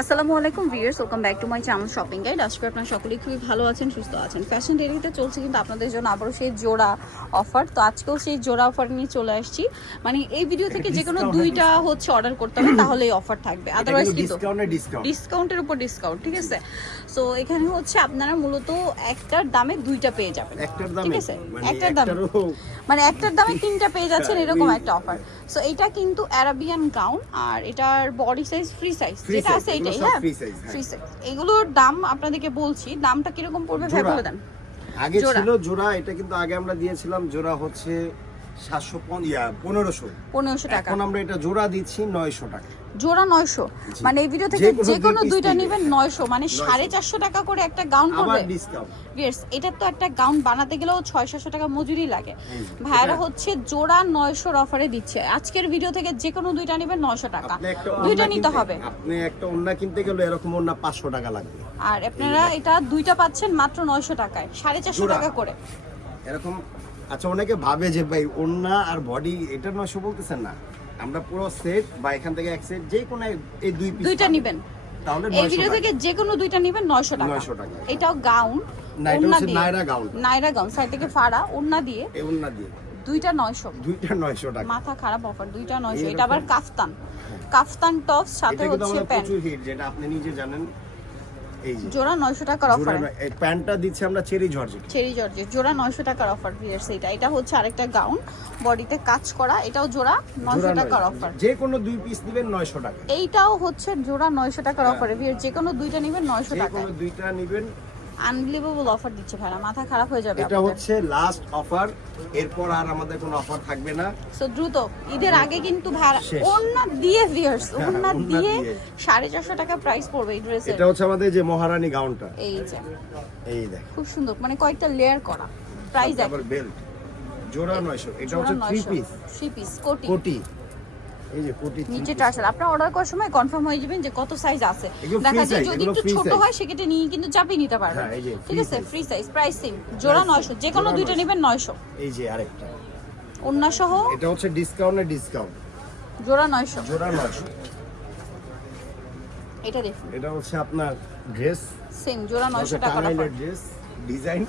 আসসালামু আলাইকুম viewers welcome back to my channel shopping guide. আজকে আপনারা সকলেই খুবই ভালো আছেন সুস্থ আছেন। ফ্যাশন ডেলিতে চলছে কিন্তু আপনাদের জন্য আবারও সেই জোড়া অফার তো আজকেও সেই জোড়া অফার নিয়ে চলে আসছি। মানে এই ভিডিও থেকে যে কোনো দুইটা হচ্ছে অর্ডার করতে হবে তাহলে এই অফার থাকবে। আদারওয়াইজ কিন্তু ডিসকাউন্ট ডিসকাউন্টের উপর ডিসকাউন্ট ঠিক আছে? সো এখানে হচ্ছে আপনারা মূলত একটার দামে দুইটা পেয়ে যাবেন। ঠিক আছে? মানে একটার দামে। মানে একটার দামে তিনটা পেয়ে যাচ্ছেন হ্যাঁ, এরকম একটা অফার সো এটা কিন্তু অ্যারাবিয়ান গাউন আর এটার বডি সাইজ ফ্রি সাইজ যেটা আছে এটাই সব হ্যাঁ free হ্যাঁ। ফ্রি সাইজ এগুলোর দাম আপনাদেরকে বলছি দামটা কীরকম পড়বে ভাই বলে দেন আগে। ছিল জোড়া এটা কিন্তু আগে আমরা দিয়েছিলাম জোড়া হচ্ছে সাতশো পনেরোশো। পনেরোশো টাকা। এখন আমরা এটা জোড়া দিচ্ছি নয়শো টাকা। জোড়া নয়শো। মানে এই ভিডিও থেকে যে কোনো দুইটা নিবে। নেবেন নয়শো। মানে সাড়ে চারশো টাকা করে একটা গাউন পড়বে। ডিসকাউন্ট এটার তো একটা গাউন বানাতে গেলেও ছয় সাতশো টাকা মজুরি লাগে। ভাইয়ারা হচ্ছে জোড়া নয়শোর অফারে দিচ্ছে। আজকের ভিডিও থেকে যে কোনো দুইটা নেবেন নয়শো টাকা। দুইটা নিতে হবে। আপনি একটা ওন্না কিনতে গেলে এরকম ওন্না পাঁচশো টাকা লাগবে। আর আপনারা এটা দুইটা পাচ্ছেন মাত্র নয়শো টাকায়। সাড়ে চারশো টাকা করে। এরকম আচ্ছা অনেকে ভাবে যে ভাই ওন্না আর বডি এটা নয়শো বলতেছেন না। আমরা পুরো সেট বা এখান থেকে এক সেট যে কোনো এই দুই পিস দুইটা নিবেন। তাহলে এই ভিডিও থেকে যে কোনো দুইটা নিবেন নয়শো টাকা। 900 টাকা। এটাও গাউন না, এটা ওড়না দিয়ে। নাইরা গাউন সাইড থেকে ফাড়া ওড়না দিয়ে। এই ওন্না দিয়ে। দুইটা নয়শো। দুইটা নয়শো টাকা। মাথা খারাপ অফার দুইটা নয়শো। এইরকম। এটা আবার কাফতান। কাফতান টপ সাথে এটা কিন্তু হচ্ছে আমাদের প্যান্ট প্রচুর হিট যেটা আপনি নিজে জানেন। এই জোড়া নয়শো টাকার অফার এই প্যান্টটা দিচ্ছে আমরা চেরি জর্জেট চেরি জর্জের জোড়া নয়শো টাকার অফার ভিয়ার্স এটা এটা হচ্ছে আরেকটা গাউন বডিতে কাজ করা এটাও জোড়া নয়শো জোড়া টাকার অফার যে কোনো দুই পিস দিবেন নয়শো টাকা। এইটাও হচ্ছে জোড়া নয়শো টাকার হ্যাঁ। অফারে ভিয়ার যে কোনো দুইটা নেবেন নয়শো যে কোনো দুইটা নিবেন আনবিলিভেবল অফার দিচ্ছে ভাড়া মাথা খারাপ হয়ে যাবে এটা হচ্ছে লাস্ট অফার এরপর আর আমাদের কোনো অফার থাকবে না। সো দ্রুত ঈদের আগে কিন্তু ভাড়া ওন্না দিয়ে ভিয়ার্স হ্যাঁ, ওন্না দিয়ে দিয়ে। সাড়ে চারশো টাকা প্রাইস পড়বে এই ড্রেসের এটা হচ্ছে আমাদের যে মহারানী গাউনটা এই যে। এই দেখ খুব সুন্দর মানে কয়েকটা লেয়ার করা। প্রাইস আবার বেল্ট জোড়া নয়শো এটা হচ্ছে থ্রি পিস থ্রি পিস কোটি। কোটি। এই যে কোটি নিচে। টার্সেল আপনার অর্ডার করার সময় কনফার্ম হয়ে যাবেন যে কত সাইজ আছে। দেখা যায় যদি একটু ছোট হয় সেক্ষেত্রে নিয়ে কিন্তু চাপিয়ে নিতে পারবেন। হ্যাঁ, ঠিক আছে? ফ্রি সাইজ প্রাইস সেম জোড়া Price নয়শো যে কোনো দুইটা 900 নেবেন নয়শো। এই যে আরেকটা। অন্য সহ এটা হচ্ছে ডিসকাউন্টে ডিসকাউন্ট জোড়া নয়শো। জোড়া নয়শো। এটা দেখুন। এটা হচ্ছে আপনার ড্রেস সেম জোড়া নয়শো টাকা টাঙ্গাইলের ড্রেস ডিজাইন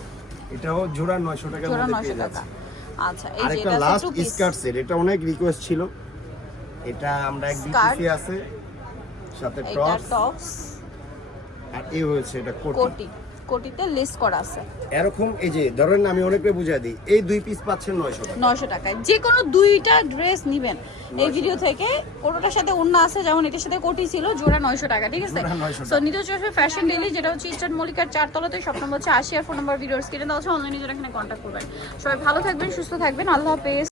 এটাও জোড়া নয়শো টাকার জোড়া মধ্যে নয়শো পেয়ে টাকা। যাচ্ছে আচ্ছা এই যে এটা লাস্ট স্কার্ট সেট এটা অনেক রিকোয়েস্ট ছিল। এটা আমরা এক দুই আছে সাথে টপস আর এই হয়েছে এটা কোটি। কোটি। কোটিতে লেস করা আছে। এরকম এই যে ধরেন আমি অনেকটা বুঝাই দিই এই দুই পিস পাচ্ছেন নয়শো টাকা। নয়শো টাকায়। যে কোনো দুইটা ড্রেস নিবেন। এই ভিডিও থেকে কোনোটার সাথে অন্য আছে যেমন এটার সাথে কোটি ছিল জোড়া নয়শো টাকা ঠিক আছে? 900 সো নিতে চলবে ফ্যাশন ডেলি যেটা হচ্ছে ইস্টার্ন মল্লিকার চারতলাতে সব নম্বর হচ্ছে আশি আর ফোন নম্বর ভিডিওর স্ক্রিনে দেওয়া আছে অনলাইনে যারা এখানে কন্ট্যাক্ট করবেন। সবাই ভালো থাকবেন সুস্থ থাকবেন আল্লাহ হাফেজ।